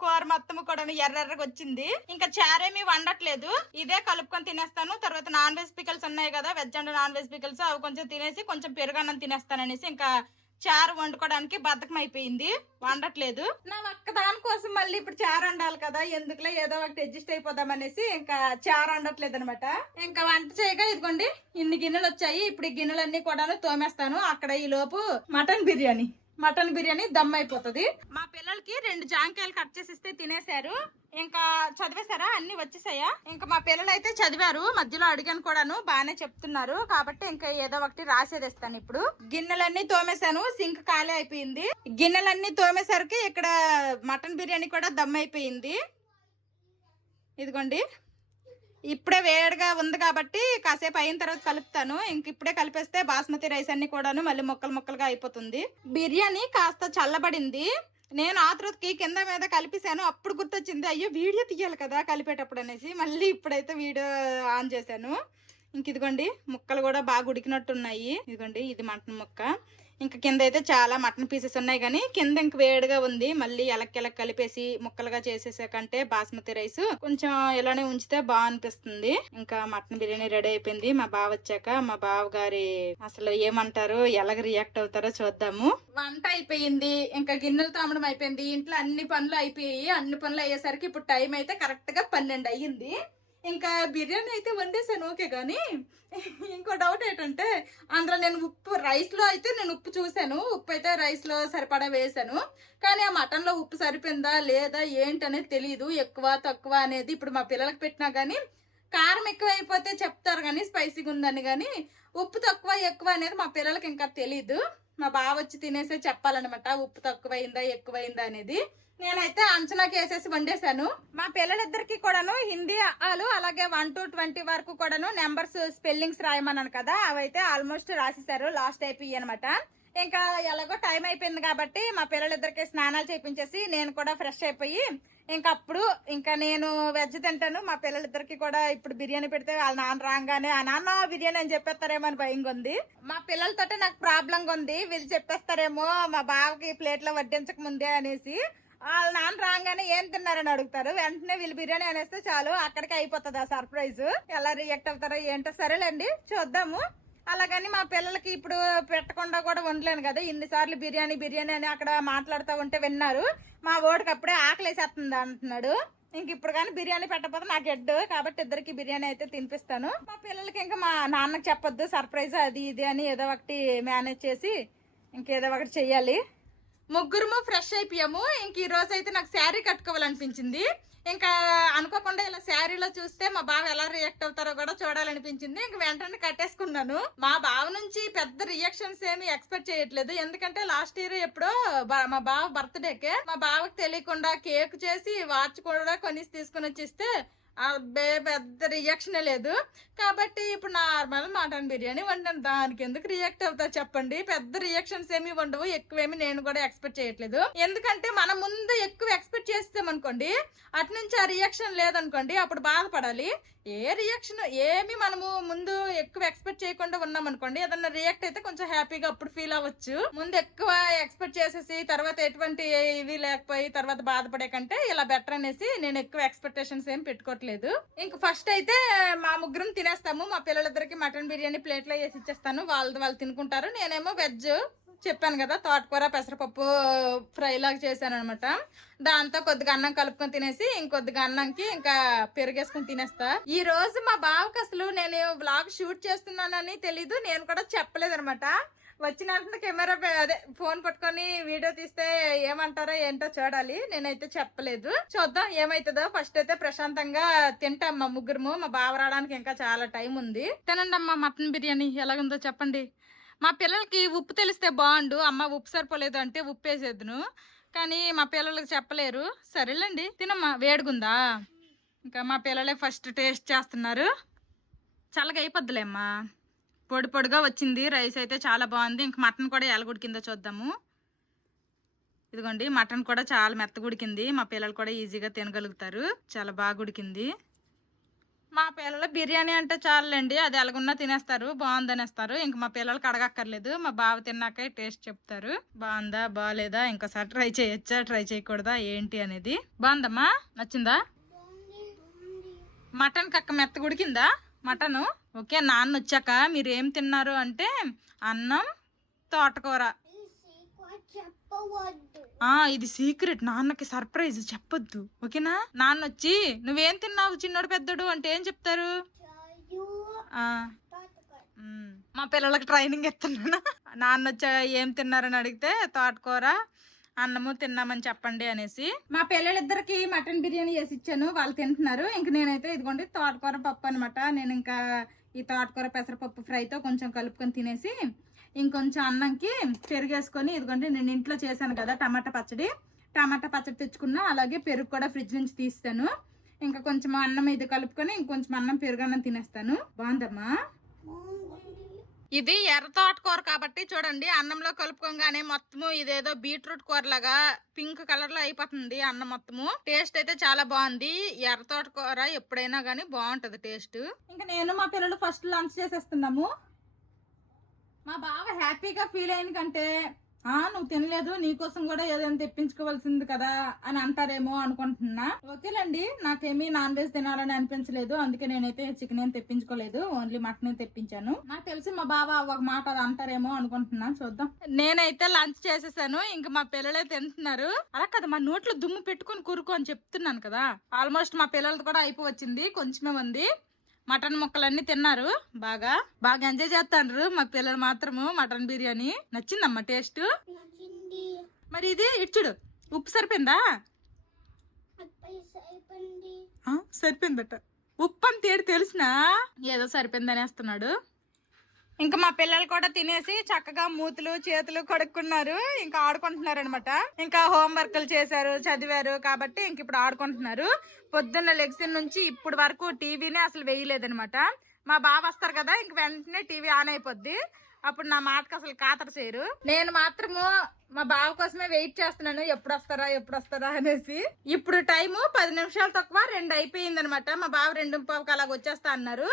కూర మొత్తం కూడా ఎర్రగా వచ్చింది. ఇంకా చారేమీ వండట్లేదు, ఇదే కలుపుకొని తినేస్తాను. తర్వాత నాన్ వెజ్ పికల్స్ ఉన్నాయి కదా, veg and non veg pickles, అవి కొంచెం తినేసి కొంచెం పెరుగన్నం తినేస్తాననేసి ఇంకా చారు వండుకోవడానికి బద్ధకం అయిపోయింది, వండట్లేదు. నా ఒక్క దాని కోసం మళ్ళీ ఇప్పుడు చారు వండాలి కదా, ఎందుకులే ఏదో ఒకటి అడ్జస్ట్ అయిపోదాం అనేసి ఇంకా చారు వండట్లేదు అనమాట. ఇంకా వంట చేయగా ఇదిగోండి ఇన్ని గిన్నెలు వచ్చాయి. ఇప్పుడు ఈ గిన్నెలన్నీ కూడా తోమేస్తాను. అక్కడ ఈ లోపు మటన్ బిర్యానీ దమ్ అయిపోతుంది. మా పిల్లలకి 2 జాంకాయలు కట్ చేసి ఇస్తే తినేశారు. ఇంకా చదివేశారా, అన్ని వచ్చేసాయా? ఇంకా మా పిల్లలు అయితే చదివారు, మధ్యలో అడిగాను కూడాను, బాగానే చెప్తున్నారు కాబట్టి ఇంకా ఏదో ఒకటి రాసేదిస్తాను. ఇప్పుడు గిన్నెలన్నీ తోమేశాను, సింక్ ఖాళీ అయిపోయింది. గిన్నెలన్నీ తోమేసరికి ఇక్కడ మటన్ బిర్యానీ కూడా దమ్ అయిపోయింది. ఇదిగోండి ఇప్పుడే వేడిగా ఉంది కాబట్టి కాసేపు అయిన తర్వాత కలుపుతాను. ఇంక ఇప్పుడే కలిపేస్తే బాస్మతి రైస్ అన్ని కూడాను మళ్ళీ ముక్కలుగా అయిపోతుంది. బిర్యానీ కాస్త చల్లబడింది. నేను ఆ తర్వాతకి కింద మీద కలిపేశాను. అప్పుడు గుర్తొచ్చింది, అయ్యో వీడియో తీయాలి కదా కలిపేటప్పుడు అనేసి మళ్ళీ ఇప్పుడైతే వీడియో ఆన్ చేశాను. ఇంక ఇదిగోండి ముక్కలు కూడా బాగా ఉడికినట్టున్నాయి. ఇదిగోండి ఇది మటన్ ముక్క. ఇంకా కింద అయితే చాలా మటన్ పీసెస్ ఉన్నాయి, కానీ కింద ఇంక వేడిగా ఉంది. మళ్ళీ ఎలక్కెలక్ కలిపేసి ముక్కలుగా చేసేసాకంటే బాస్మతి రైస్ కొంచెం ఇలానే ఉంచితే బాగా అనిపిస్తుంది. ఇంకా మటన్ బిర్యానీ రెడీ అయిపోయింది. మా బావ వచ్చాక మా బావ గారి అసలు ఏమంటారు, ఎలాగ రియాక్ట్ అవుతారో చూద్దాము. వంట అయిపోయింది, ఇంకా గిన్నెలు తోమడం అయిపోయింది, ఇంట్లో అన్ని పనులు అయిపోయాయి. అన్ని పనులు అయ్యేసరికి ఇప్పుడు టైం అయితే కరెక్ట్ గా 12 అయ్యింది. ఇంకా బిర్యానీ అయితే వండేసాను ఓకే, కానీ ఇంకో డౌట్ ఏంటంటే అందులో నేను ఉప్పు రైస్లో అయితే నేను ఉప్పు చూశాను, ఉప్పు అయితే రైస్లో సరిపడా వేసాను, కానీ ఆ మటన్లో ఉప్పు సరిపోయిందా లేదా ఏంటనేది తెలియదు, ఎక్కువ తక్కువ అనేది. ఇప్పుడు మా పిల్లలకు పెట్టినా కానీ కారం ఎక్కువ అయిపోతే చెప్తారు కానీ స్పైసీగా ఉందని, కానీ ఉప్పు తక్కువ ఎక్కువ అనేది మా పిల్లలకి ఇంకా తెలీదు. మా బావ వచ్చి తినేసే చెప్పాలన్నమాట ఉప్పు తక్కువైందా ఎక్కువైందా అనేది. నేనైతే అంచనాకి వేసేసి వండేశాను. మా పిల్లలిద్దరికి కూడాను హిందీ ఆలు అలాగే 1 to 20 వరకు కూడాను నెంబర్స్ స్పెల్లింగ్స్ రాయమన్నాను కదా, అవైతే ఆల్మోస్ట్ రాసేసారు. లాస్ట్ అయిపోయి అనమాట. ఇంకా ఎలాగో టైం అయిపోయింది కాబట్టి మా పిల్లలిద్దరికి స్నానాలు చేయించేసి నేను కూడా ఫ్రెష్ అయిపోయి ఇంకప్పుడు ఇంకా నేను వెజ్ తింటాను. మా పిల్లలిద్దరికి కూడా ఇప్పుడు బిర్యానీ పెడితే వాళ్ళ నాన్న రాగానే ఆ నాన్న బిర్యానీ అని చెప్పేస్తారేమో అని భయంగా ఉంది. మా పిల్లలతోటే నాకు ప్రాబ్లంగా ఉంది, వీళ్ళు చెప్పేస్తారేమో మా బావకి ప్లేట్లో వడ్డించక ముందే అనేసి. వాళ్ళ నాన్న రాగానే ఏం తిన్నారని అడుగుతారు, వెంటనే వీళ్ళు బిర్యానీ అనేస్తే చాలు అక్కడికి అయిపోతుంది ఆ సర్ప్రైజ్. ఎలా రియాక్ట్ అవుతారో ఏంటో, సరేలేండి చూద్దాము. అలాగని మా పిల్లలకి ఇప్పుడు పెట్టకుండా కూడా ఉండలేను కదా, ఇన్నిసార్లు బిర్యానీ బిర్యానీ అని అక్కడ మాట్లాడుతూ ఉంటే విన్నారు. మా ఓడికి అప్పుడే ఆకలేసేస్తుంది అంటున్నాడు. ఇంక ఇప్పుడు కానీ బిర్యానీ పెట్టకపోతే నాకు ఎడ్డు కాబట్టి ఇద్దరికి బిర్యానీ అయితే తినిపిస్తాను. మా పిల్లలకి ఇంకా మా నాన్నకి చెప్పొద్దు సర్ప్రైజ్ అది ఇది అని ఏదో ఒకటి మేనేజ్ చేసి ఇంకేదో ఒకటి చెయ్యాలి. ముగ్గురము ఫ్రెష్ అయిపోయాము. ఇంక ఈ రోజు అయితే నాకు శారీ కట్టుకోవాలనిపించింది. ఇంకా అనుకోకుండా ఇలా శారీలో చూస్తే మా బావ ఎలా రియాక్ట్ అవుతారో కూడా చూడాలనిపించింది. ఇంక వెంటనే కట్టేసుకున్నాను. మా బావ నుంచి పెద్ద రియాక్షన్స్ ఏమి ఎక్స్పెక్ట్ చేయట్లేదు, ఎందుకంటే లాస్ట్ ఇయర్ ఎప్పుడో మా బావ బర్త్డేకే మా బావకి తెలియకుండా కేక్ చేసి వాచ్ కూడా కొనిసి తీసుకుని వచ్చిస్తే పెద్ద రియాక్షనే లేదు. కాబట్టి ఇప్పుడు నార్మల్ మటన్ బిర్యానీ వండాను, దానికి ఎందుకు రియాక్ట్ అవుతా చెప్పండి. పెద్ద రియాక్షన్స్ ఏమి ఉండవు, ఎక్కువేమి నేను కూడా ఎక్స్పెక్ట్ చేయట్లేదు. ఎందుకంటే మనం ముందు ఎక్కువ ఎక్స్పెక్ట్ చేస్తామనుకోండి, అటు నుంచి ఆ రియాక్షన్ లేదనుకోండి అప్పుడు బాధపడాలి. ఏ రియాక్షన్ ఏమి మనము ముందు ఎక్కువ ఎక్స్పెక్ట్ చేయకుండా ఉన్నాం అనుకోండి, ఏదన్నా రియాక్ట్ అయితే కొంచెం హ్యాపీగా అప్పుడు ఫీల్ అవ్వచ్చు. ముందు ఎక్కువ ఎక్స్పెక్ట్ చేసేసి తర్వాత ఎటువంటి ఇవి లేకపోయి తర్వాత బాధపడే కంటే ఇలా బెటర్ అనేసి నేను ఎక్కువ ఎక్స్పెక్టేషన్స్ ఏం పెట్టుకోవట్లేదు. ఇంక ఫస్ట్ అయితే మా ముగ్గురం తినేస్తాము. మా పిల్లలిద్దరికి మటన్ బిర్యానీ ప్లేట్లో వేసి ఇచ్చేస్తాను, వాళ్ళు తినుకుంటారు. నేనేమో వెజ్ చెప్పాను కదా, తోటకూర పెసరపప్పు ఫ్రై లాగా చేశాను అనమాట. దాంతో కొద్దిగా అన్నం కలుపుకొని తినేసి ఇంకొద్దిగా అన్నంకి ఇంకా పెరుగేసుకొని తినేస్తా. ఈ రోజు మా బావకి అసలు నేను వ్లాగ్ షూట్ చేస్తున్నానని తెలీదు, నేను కూడా చెప్పలేదు అనమాట. వచ్చిన కెమెరా అదే ఫోన్ పట్టుకొని వీడియో తీస్తే ఏమంటారో ఏంటో చూడాలి. నేనైతే చెప్పలేదు, చూద్దాం ఏమైతుందో. ఫస్ట్ అయితే ప్రశాంతంగా తింటాం మా ముగ్గురము. మా బావ రావడానికి ఇంకా చాలా టైం ఉంది. తినండి అమ్మా మటన్ బిర్యానీ ఎలాగుందో చెప్పండి. మా పిల్లలకి ఉప్పు తెలిస్తే బాగుండు, అమ్మ ఉప్పు సరిపోలేదు అంటే ఉప్పు వేసేద్దును, కానీ మా పిల్లలకి చెప్పలేరు. సరేలేండి తినమ్మా, వేడిగుందా. ఇంకా మా పిల్లలే ఫస్ట్ టేస్ట్ చేస్తున్నారు. చల్లగా అయిపోద్దులేమ్మా, పొడి పొడిగా వచ్చింది. రైస్ అయితే చాలా బాగుంది. ఇంక మటన్ కూడా ఎలా ఉడికిందో చూద్దాము. ఇదిగోండి మటన్ కూడా చాలా మెత్తగా ఉడికింది. మా పిల్లలు కూడా ఈజీగా తినగలుగుతారు, చాలా బాగా ఉడికింది. మా పిల్లలు బిర్యానీ అంటే చాలండి, అది ఎలాగున్నా తినేస్తారు, బాగుందనేస్తారు. ఇంక మా పిల్లలకి అడగక్కర్లేదు, మా బావ తిన్నాకే టేస్ట్ చెప్తారు. బాగుందా బాగాలేదా, ఇంకోసారి ట్రై చేయొచ్చా ట్రై చేయకూడదా ఏంటి అనేది. బాగుందమ్మా, నచ్చిందా? మటన్ కక్క మెత్తగా ఉడికిందా మటను? ఓకే, నాన్న వచ్చాక మీరు ఏం తిన్నారు అంటే అన్నం తోటకూర. ఇది సీక్రెట్, నాన్నకి సర్ప్రైజ్ చెప్పొద్దు, ఓకేనా? నాన్న వచ్చి నువ్వేం తిన్నావు చిన్నోడు పెద్దోడు అంటే ఏం చెప్తారు? మా పిల్లలకి ట్రైనింగ్ ఇస్తున్నాను. నాన్న వచ్చా ఏం తిన్నారని అడిగితే తోటకూర అన్నము తిన్నామని చెప్పండి అనేసి. మా పిల్లలిద్దరికి మటన్ బిర్యానీ చేసి ఇచ్చాను, వాళ్ళు తింటున్నారు. ఇంక నేనైతే ఇదిగోండి తోటకూర పప్పు అనమాట. నేను ఇంకా ఈ తోటకూర పెసరపప్పు ఫ్రైతో కొంచెం కలుపుకొని తినేసి ఇంకొంచెం అన్నంకి పెరుగేసుకొని, ఇదిగోండి నేను ఇంట్లో చేశాను కదా టమాటా పచ్చడి తెచ్చుకున్నా, అలాగే పెరుగు కూడా ఫ్రిడ్జ్ నుంచి తీస్తాను. ఇంకా కొంచెం అన్నం ఇది కలుపుకొని ఇంకొంచెం అన్నం పెరుగు అన్నం తినేస్తాను. బాగుందమ్మా. ఇది ఎర్ర తోటకూర కాబట్టి చూడండి, అన్నంలో కలుపుకోగానే మొత్తము ఇదేదో బీట్రూట్ కూరలాగా పింక్ కలర్ లో అయిపోతుంది అన్నం మొత్తము. టేస్ట్ అయితే చాలా బాగుంది. ఎర్ర తోటకూర ఎప్పుడైనా గానీ బాగుంటది టేస్ట్. ఇంకా నేను మా పిల్లలు ఫస్ట్ లంచ్ చేసేస్తున్నాము. మా బావ హ్యాపీగా ఫీల్ అయిన కంటే నువ్వు తినలేదు నీకోసం కూడా ఏదైనా తెప్పించుకోవాల్సింది కదా అని అంటారేమో అనుకుంటున్నా. ఓకేలేండి, నాకేమీ నాన్ వెజ్ తినాలని అనిపించలేదు, అందుకే నేనైతే చికెన్ ఏం తెప్పించుకోలేదు, ఓన్లీ మటన్ తెప్పించాను. నాకు తెలిసి మా బావ ఒక మాట అది అంటారేమో అనుకుంటున్నా, చూద్దాం. నేనైతే లంచ్ చేసేసాను, ఇంకా మా పిల్లలే తింటున్నారు. అలా కదా మా నోట్లో దుమ్ము పెట్టుకుని కూరుకో అని చెప్తున్నాను కదా. ఆల్మోస్ట్ మా పిల్లలది కూడా అయిపోవచ్చింది, కొంచెమే ఉంది. మటన్ ముక్కలన్నీ తిన్నారు, బాగా ఎంజాయ్ చేస్తాండ్రు. మా పిల్లలు మాత్రము మటన్ బిర్యానీ నచ్చిందమ్మా టేస్ట్. మరి ఇది ఇచ్చుడు ఉప్పు సరిపోయిందా? సరిపోయిందట. ఉప్పు అని తేడు తెలిసినా ఏదో సరిపోయింది అనేస్తున్నాడు. ఇంకా మా పిల్లలు కూడా తినేసి చక్కగా మూతులు చేతులు కడుక్కున్నారు, ఇంకా ఆడుకుంటున్నారు అనమాట. ఇంకా హోంవర్క్లు చేశారు, చదివారు కాబట్టి ఇంక ఇప్పుడు ఆడుకుంటున్నారు. పొద్దున్న లెగ్సిన్ నుంచి ఇప్పుడు వరకు టీవీనే అసలు వేయలేదనమాట. మా బావ వస్తారు కదా, ఇంక వెంటనే టీవీ ఆన్ అయిపోద్ది, అప్పుడు నా మాటకు అసలు ఖాతరు చేయరు. నేను మాత్రము మా బావ కోసమే వెయిట్ చేస్తున్నాను, ఎప్పుడు వస్తారా అనేసి. ఇప్పుడు టైము 10 నిమిషాలు తక్కువ 2 అయిపోయింది అనమాట. మా బావ 2:15కి అలాగ వచ్చేస్తా అన్నారు.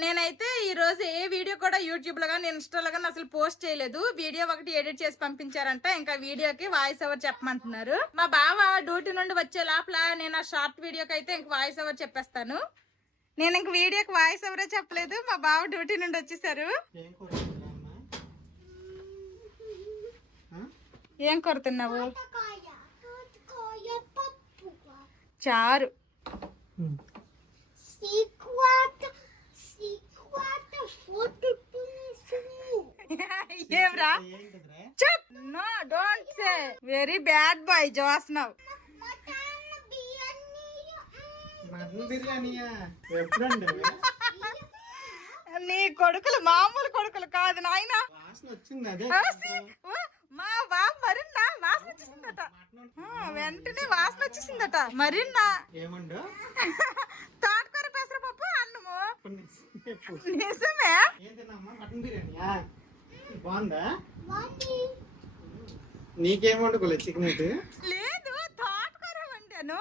నేనైతే ఈ రోజు ఏ వీడియో కూడా యూట్యూబ్ లో కానీ ఇన్స్టాలో కానీ అసలు పోస్ట్ చేయలేదు. వీడియో ఒకటి ఎడిట్ చేసి పంపించారంట, ఇంకా వీడియోకి వాయిస్ ఓవర్ చెప్పమంటున్నారు. మా బావ డ్యూటీ నుండి వచ్చే లోపల నేను ఆ షార్ట్ వీడియోకి అయితే ఇంక వాయిస్ ఓవర్ చెప్పేస్తాను. నేను ఇంక వీడియోకి వాయిస్ ఓవరే చెప్పలేదు, మా బావ డ్యూటీ నుండి వచ్చేసారు. ఏం కొడుతున్నావు? చారు. ఏమ్రా చెప్. No don't say. Very bad boy జోస్నవ్. నీ కొడుకులు మామూలు కొడుకులు కాదు నాయన. మా బాబు మరిన్నా వాసన వచ్చేసిందట, వెంటనే వాసన వచ్చేసిందట. మరిన్నా తోటకూర పెసరపప్పు అన్నము. నిజమే. నీకేం వండుకోలేదు చికెన్ అయితే? లేదు, తోటకూర వండాను.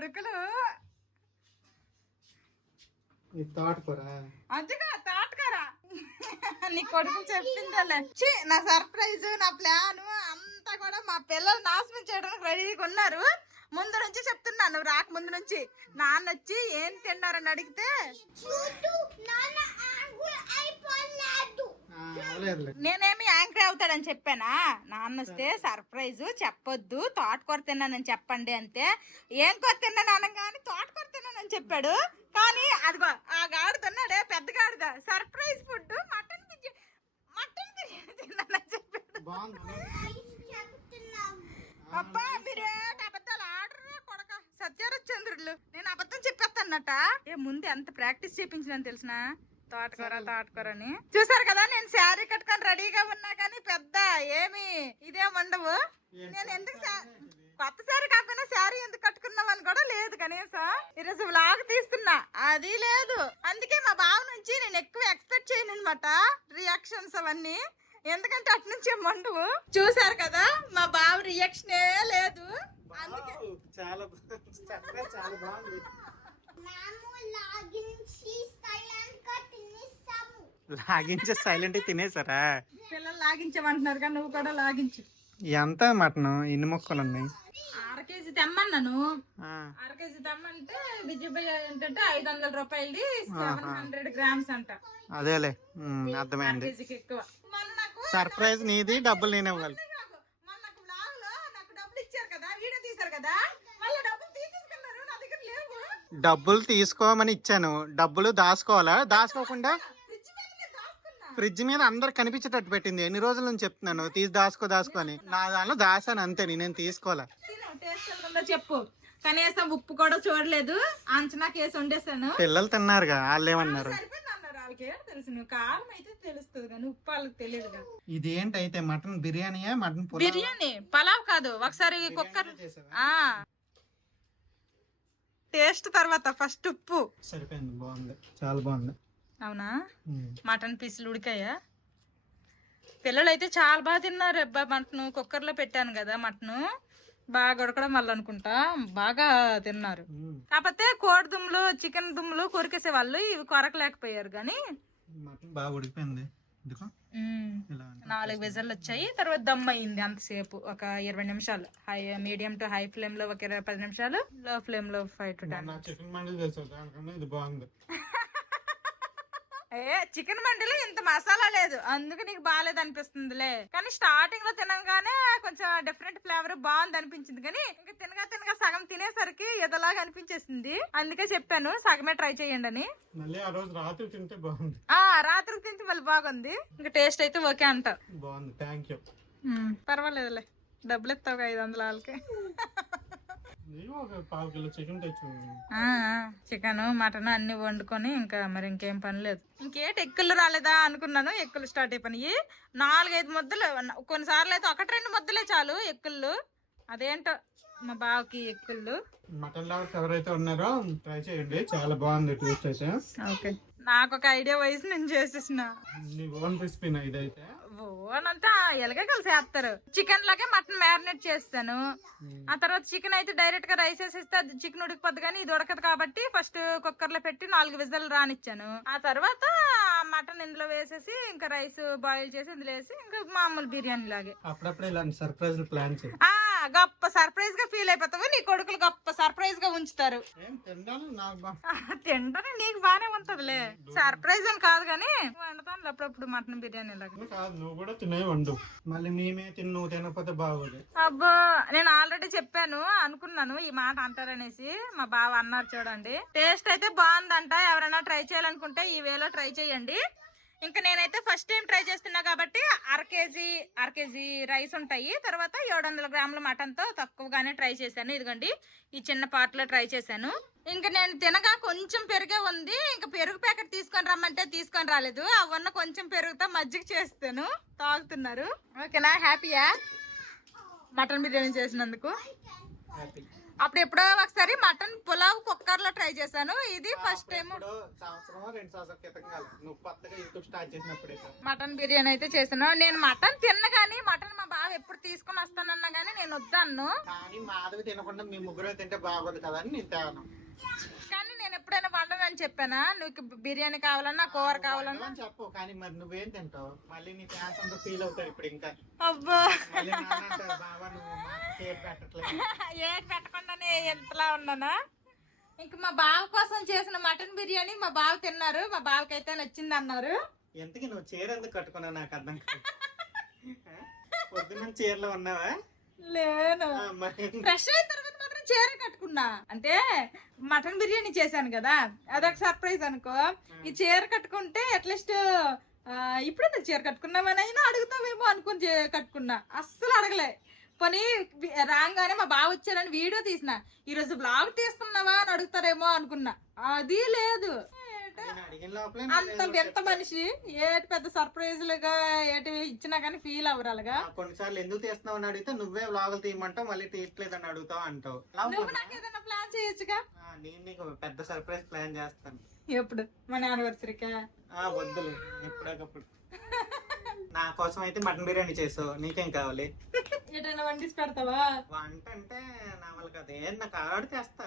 కొడుకులు ఈ తోటకూర అదిగా తాటకారా నీ కొడుకు చెప్పిందలే ఛీ, నా సర్ప్రైజ్ నా ప్లాన్ అంతా కూడా మా పిల్లలు నాశనం చేయడానికి రెడీగా ఉన్నారు. ముందు నుంచి చెప్తున్నాను, రాక ముందు నుంచి నాన్న వచ్చి ఏం తిన్నారని అడిగితే చూడు నాన్న యాంగిల్ అయిపోలేదు. అవలేదులే. నేనేమి యాంకర్ అవుతాడని చెప్పానా? నాన్న వస్తే సర్ప్రైజ్ చెప్పొద్దు, తోటకూర తిన్నానని చెప్పండి అంతే. ఏం కూర తిన్నాను అనగానే తోటకూర తిన్నానని చెప్పాడు. కానీ అదిగో ఆ గాడు తిన్నాడే పెద్ద గాడిద సర్ప్రైజ్ ఫుడ్ మటన్ బిర్యానీ తిన్నానని చెప్పాడు. బాగుంది. చెప్తున్నాం అబ్బా మీరు అబద్ధాలు ఆడరా కొడక సత్యరచంద్రులు. నేను అబద్ధం చెప్పేస్తానట. ముందు ఎంత ప్రాక్టీస్ చేయించినని తెలిసిన తోటకూర అని. చూసారు కదా నేను శారీ కట్టుకొని రెడీగా ఉన్నా కానీ పెద్ద ఏమి ఇదేం ఉండవు. నేను ఎందుకు కొత్త శారీ కాకపోయినా శారీ ఎందుకు కట్టుకున్నామని కూడా లేదు కనీసం. ఈరోజు వ్లాగ్ తీస్తున్నా అది లేదు. అందుకే మా బావ నుంచి నేను ఎక్కువ ఎక్స్పెక్ట్ చేయను అనమాట రియాక్షన్స్ అవన్నీ. ఎందుకంటే అటు నుంచి మండువు. చూసారు కదా మా బావ రియాక్షనే లేదు. అందుకే చాలా చాలా బాగుంది. మేము లాగించి సైలెంట్ గా తినేస్తాము. లాగించే సైలెంట్ తినేసారా? పిల్లలు లాగించమంటున్నారు కానీ నువ్వు కూడా లాగించు. ఎంత మటన్ ఎన్ని ముక్కలు ఉన్నాయి? 1/2 కేజీ తెమ్మన్నాను. 1/2 కేజీ తెమ్మంటే విజయభాయ్ ఏంటంటే 500 రూపాయలది 700 గ్రామ్స్ అంట. అదేలే 1/2 అర్థమైంది. కేజీకి ఎక్కువ. మొన్న నాకు సర్ప్రైజ్ నీది, డబ్బులు నేనే ఇవ్వాలి. మొన్న నాకు vlog లో నాకు డబ్బులు ఇచ్చారు కదా, వీడియో తీశారు కదా, మళ్ళీ డబ్బులు తీసేసుకున్నారు. నా దగ్గర లేవు. డబ్బులు తీసుకోమని ఇచ్చాను, డబ్బులు దాచుకోవాలా? దాచుకోకుండా ఫ్రిడ్జ్ మీద నేను దాచుకున్నా. ఫ్రిడ్జ్ మీద అందరు కనిపించేటట్టు పెట్టింది. ఎన్ని రోజుల నుంచి చెప్తున్నాను తీసి దాచుకో అని. నా దానిలో దాసాను అంతే, నేను తీసుకోవాలా. తిను, టేస్ట్ ఎలా ఉందో చెప్పు. కనీసం ఉప్పు కూడా చూడలేదు, అంచనా కేసు వండేసాను. పిల్లలు తిన్నారుగా, వాళ్ళు ఏమన్నారు? సరిపోయింది అన్నారు. వాళ్ళకి ఏం తెలుసు, నువ్వు కారం అయితే తెలుస్తుంది కానీ ఉప్పు వాళ్ళకి తెలియదు కదా. ఇది ఏంటైతే మటన్ బిర్యానీయా మటన్ బిర్యానీ పలావ్ కాదు. ఒకసారి కుక్కర్ టేస్ట్ తర్వాత ఫస్ట్ ఉప్పు. సరిపోయింది, బాగుంది, చాలా బాగుంది. అవునా? మటన్ పీసులు ఉడికాయా? పిల్లలు అయితే చాలా బాగా తిన్నారు. అబ్బా మటన్ కుక్కర్ లో పెట్టాను కదా, మటన్ బాగా ఉడకడం వల్ల అనుకుంటా బాగా తిన్నారు. కాకపోతే కోడి దుమ్ములు చికెన్ దుమ్ములు కొరికేసే వాళ్ళు ఇవి కొరకలేకపోయారు కానీ మటన్ బాగా ఉడికిపోయింది. 4 విజల్లు వచ్చాయి. తర్వాత దమ్ అయింది అంతసేపు, ఒక 20 నిమిషాలు. మీడియం టు హై ఫ్లేమ్ లో ఒక 10 నిమిషాలు, లో ఫ్లేమ్ లో 5 to 10. చికెన్ మండీ చేసాను, ఇది బాగుంది. చికెన్ మండీలో ఇంత మసాలా లేదు, అందుకు నీకు బాగాలేదు అనిపిస్తుందిలే. కానీ స్టార్టింగ్ లో తినగానే కొంచెం డిఫరెంట్ ఫ్లేవర్ బాగుంది అనిపించింది. కానీ ఇంకా తినగా సగం తినేసరికి ఎదలాగా అనిపించేసింది. అందుకే చెప్పాను సగమే ట్రై చేయండి అని. మళ్ళీ ఆ రోజు రాత్రి తింటే బాగుంది. రాత్రికి తింటే మళ్ళీ బాగుంది. ఇంకా టేస్ట్ అయితే ఓకే అంట. బాగుంది, థ్యాంక్ యూ. పర్వాలేదులే, డబ్బులు ఇస్తావు 500 వాళ్ళకి. ఒక 1/2 కిలో చికెన్ తెచ్చు. చికెన్ మటన్ అన్ని వండుకొని ఇంకా మరి ఇంకేం పని లేదు. ఇంకేటి ఎక్కులు రాలేదా అనుకున్నాను. ఎక్కులు స్టార్ట్ అయిపోయినాయి. 4-5 ముద్దలు, కొన్నిసార్లు అయితే 1-2 ముద్దలే చాలు ఎక్కుళ్ళు. అదేంటో మా బావకి ఎక్కుళ్ళు. మటన్ లవర్స్ ఎవరైతే ఉన్నారో ట్రై చేయండి, చాలా బాగుంది టేస్ట్ అయితే. ఓకే, నాకు ఒక ఐడియా వయసు నేను చేసేసిన. నీ ఓన్ రెసిపీనా ఇదైతే? ఓనంతా ఎలాగే కలిసి వేస్తారు. చికెన్ లాగే మటన్ మ్యారినేట్ చేస్తాను. ఆ తర్వాత చికెన్ అయితే డైరెక్ట్ గా రైస్ వేసేస్తే అది చికెన్ ఉడికిపోద్ది. కానీ ఇది ఉడకదు కాబట్టి ఫస్ట్ కుక్కర్ లో పెట్టి 4 విజల్ రానిచ్చాను. ఆ తర్వాత మటన్ ఇందులో వేసేసి ఇంకా రైస్ బాయిల్ చేసి ఇందులో వేసి ఇంకా మామూలు బిర్యానీ లాగే. అప్పుడప్పుడు ఇలాంటి సర్ప్రైజ్ ప్లాన్ చేయి. గొప్ప సర్ప్రైజ్ గా ఫీల్ అయిపోతావు. నీ కొడుకులు గొప్ప సర్ప్రైజ్ గా ఉంచుతారు. తింటానే నీకు బానే ఉంటదిలే. సర్ప్రైజ్ అని కాదు కానీ వండుతాను అప్పుడప్పుడు మటన్ బిర్యానీ లాగా. నువ్వు కూడా తినే వండు, మళ్ళీ మేమే తిని నువ్వు తినకపోతే బాగోదు. అబ్బా నేను ఆల్రెడీ చెప్పాను అనుకున్నాను ఈ మాట అంటారనేసి. మా బావ అన్నారు చూడండి. టేస్ట్ అయితే బాగుందంట. ఎవరైనా ట్రై చేయాలనుకుంటే ఈ వేలో ట్రై చేయండి. ఇంకా నేనైతే ఫస్ట్ టైం ట్రై చేస్తున్నా కాబట్టి 1/2 కేజీ రైస్ ఉంటాయి. తర్వాత 700 గ్రాముల మటన్ తో తక్కువగానే ట్రై చేశాను. ఇదిగోండి ఈ చిన్న పాట్ లో ట్రై చేశాను. ఇంకా నేను తినగా కొంచెం పెరుగే ఉంది. ఇంకా పెరుగు ప్యాకెట్ తీసుకొని రమ్మంటే తీసుకొని రాలేదు. అవన్న కొంచెం పెరుగుతో మజ్జిగ చేస్తాను, తాగుతున్నారు. ఓకేనా? హ్యాపీయా మటన్ బిర్యానీ చేసినందుకు? అప్పుడు ఎప్పుడో ఒకసారి మటన్ పులావ్ కుక్కర్ లో ట్రై చేశాను. ఇది ఫస్ట్ టైం. మటన్ బిర్యానీ అయితే చేశాను. నేను మటన్ తిన్న కానీ మటన్ మా బావ ఎప్పుడు తీసుకుని వస్తానన్నా గానీ నేను వద్దాను. కానీ మాధవి తినకుండా మీ ముగ్గురు తింటే బాగోదు కదా అని నేను తేను. కానీ నేను ఎప్పుడైనా వండనని చెప్పానా? నువ్వు బిర్యానీ కావాలన్నా కూర కావాలన్నా అని చెప్పు. కానీ మరి నువ్వేం తింటావు? మళ్ళీ నీ ఫ్యాన్స్ అంతా ఫీల్ అవుతారు ఇప్పుడు. ఇంకా అబ్బా మళ్ళీ నాన్న అంటారు, బావా నువ్వు మాకు కేర్ పెట్టట్లేదు. ఏది పెట్టకుండానే ఎంతలా ఉన్నానా? ఇంక మా బావ కోసం చేసిన మటన్ బిర్యానీ మా బావ తిన్నారు. మా బావకైతే నచ్చింది అన్నారు. ఎంతకి నువ్వు చీర ఎందుకు కట్టుకున్నావు నాకు అర్థం కాదు. పొద్దున్న చీరలో ఉన్నావా? లేను, మరి ఫ్రెష్ అయిన తర్వాత మాత్రం చీర కట్టుకున్నా. అంటే మటన్ బిర్యానీ చేశాను కదా, అదొక సర్ప్రైజ్ అనుకో. ఈ చీర కట్టుకుంటే అట్లీస్ట్ ఇప్పుడు చీర కట్టుకున్నామని అయినా అడుగుతావేమో అనుకుని కట్టుకున్నా. అస్సలు అడగలే. పని రాగానే మా బావ వచ్చారని వీడియో తీసిన. ఈ రోజు బ్లాగ్ తీస్తున్నావా అని అడుగుతారేమో అనుకున్నా. అది లేదు. నేను అడిగిన లోపలే అంత వింత మనిషి. ఏటి పెద్ద సర్ప్రైజ్లుగా ఏటి ఇచ్చినా కానీ ఫీల్ అవ్వరాలుగా. కొన్నిసార్లు ఎందుకు తీస్తున్నావు అని అడిగితే నువ్వే వ్లాగులు తీయమంటావు, మళ్ళీ తీయట్లేదని అడుగుతావు అంటావు. నువ్వు నాకు ఏదైనా ప్లాన్ చేయొచ్చుగా. నేను నీకు పెద్ద సర్ప్రైజ్ ప్లాన్ చేస్తాను. ఎప్పుడు? మన యానివర్సరీకా? వద్దులే, ఎప్పుడొకప్పుడు. నా కోసం అయితే మటన్ బిర్యానీ చేసావు, నీకేం కావాలి? ఎటైనా వండిసి పెడతావా? వంట అంటే నా వల్ల కదా, ఏం నాకు ఆవిడ చేస్తా.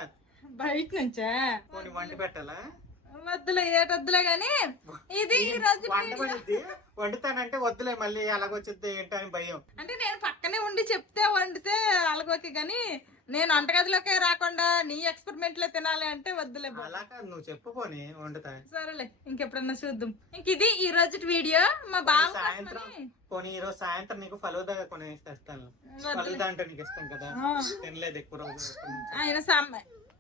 బయట నుంచా? కొన్ని వండి పెట్టాలా? వద్దులే, ఏటొద్దులే గాని ఇది ఈ రోజు వంట పడిద్ది. వండుతానంటే వద్దులే, మళ్ళీ అలాగొచ్చుద్ది ఏంటో అని భయం. అంటే నేను పక్కనే ఉండి చెప్తే వండితే అలాగోకే గాని నేను వంటగదిలోకే రాకుండా నీ ఎక్స్పెరిమెంట్ లో తినాలి అంటే వద్దులే బాబు. అలా కాదు, నువ్వు చెప్పుకొని వండుతా. సరేలే, ఇంకెప్పుడన్నా చూద్దాం. ఇంక ఇది ఈ రోజు వీడియో. మా బావ సాయంత్రం పోనీ ఈ రోజు సాయంత్రం నీకు ఫలూదా కొని తెస్తాను. ఫలూదా అంటే నీకు ఇష్టం కదా, తినలేదు ఎక్కువ రోజు. ఆయన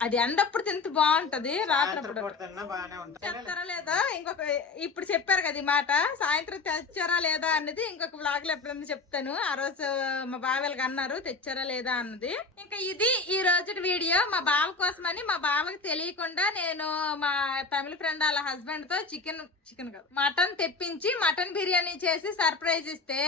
అది ఎండప్పుడు తింటే బాగుంటది, రాత్రప్పుడు బాగానే ఉంటాయి. తెస్తారా లేదా ఇంకొక, ఇప్పుడు చెప్పారు కదా ఈ మాట, సాయంత్రం తెచ్చారా లేదా అన్నది ఇంకొక వ్లాగ్ లో ఎప్పుడన్నా చెప్తాను. ఆ రోజు మా బావలకి అన్నారు తెచ్చారా లేదా అన్నది. ఇంకా ఇది ఈ రోజు వీడియో. మా బావ కోసమని మా బావకి తెలియకుండా నేను మా తమిళ ఫ్రెండ్ వాళ్ళ హస్బెండ్ తో చికెన్ కాదు మటన్ తెప్పించి మటన్ బిర్యానీ చేసి సర్ప్రైజ్ ఇస్తే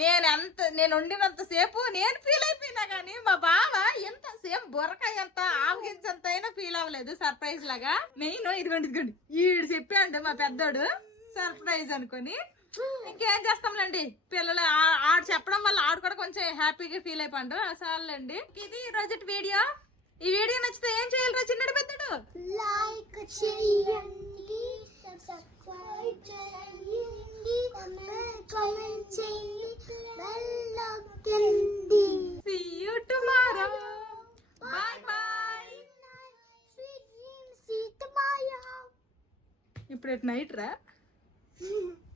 నేను వండినంత సేపు నేను ఫీల్ అయిపోయినా గానీ మా బావ ఎంత సేమ్ బొరకాయ ఎంత ఆవగించంత అయినా ఫీల్ అవ్వలేదు సర్ప్రైజ్ లాగా. నేను ఇదిగోండి ఈడు చెప్పాడు మా పెద్దోడు సర్ప్రైజ్ అనుకొని. ఇంకేం చేస్తాంలేండి, పిల్లలు ఆడు చెప్పడం వల్ల ఆడు కూడా కొంచెం హ్యాపీగా ఫీల్ అయిపోండు. చాలండి, ఇది ఈ రోజు వీడియో. ఈ వీడియో నచ్చితే ఏం చేయాలి చిన్నడు పెద్దడు? లైక్ చేయండి, సబ్స్క్రైబ్ చేయండి, కామెంట్ చేయండి, బెల్ నొక్కండి. See you tomorrow. Bye bye. Sweet dreams, see tomorrow. ఇప్పుడు నైట్ రా.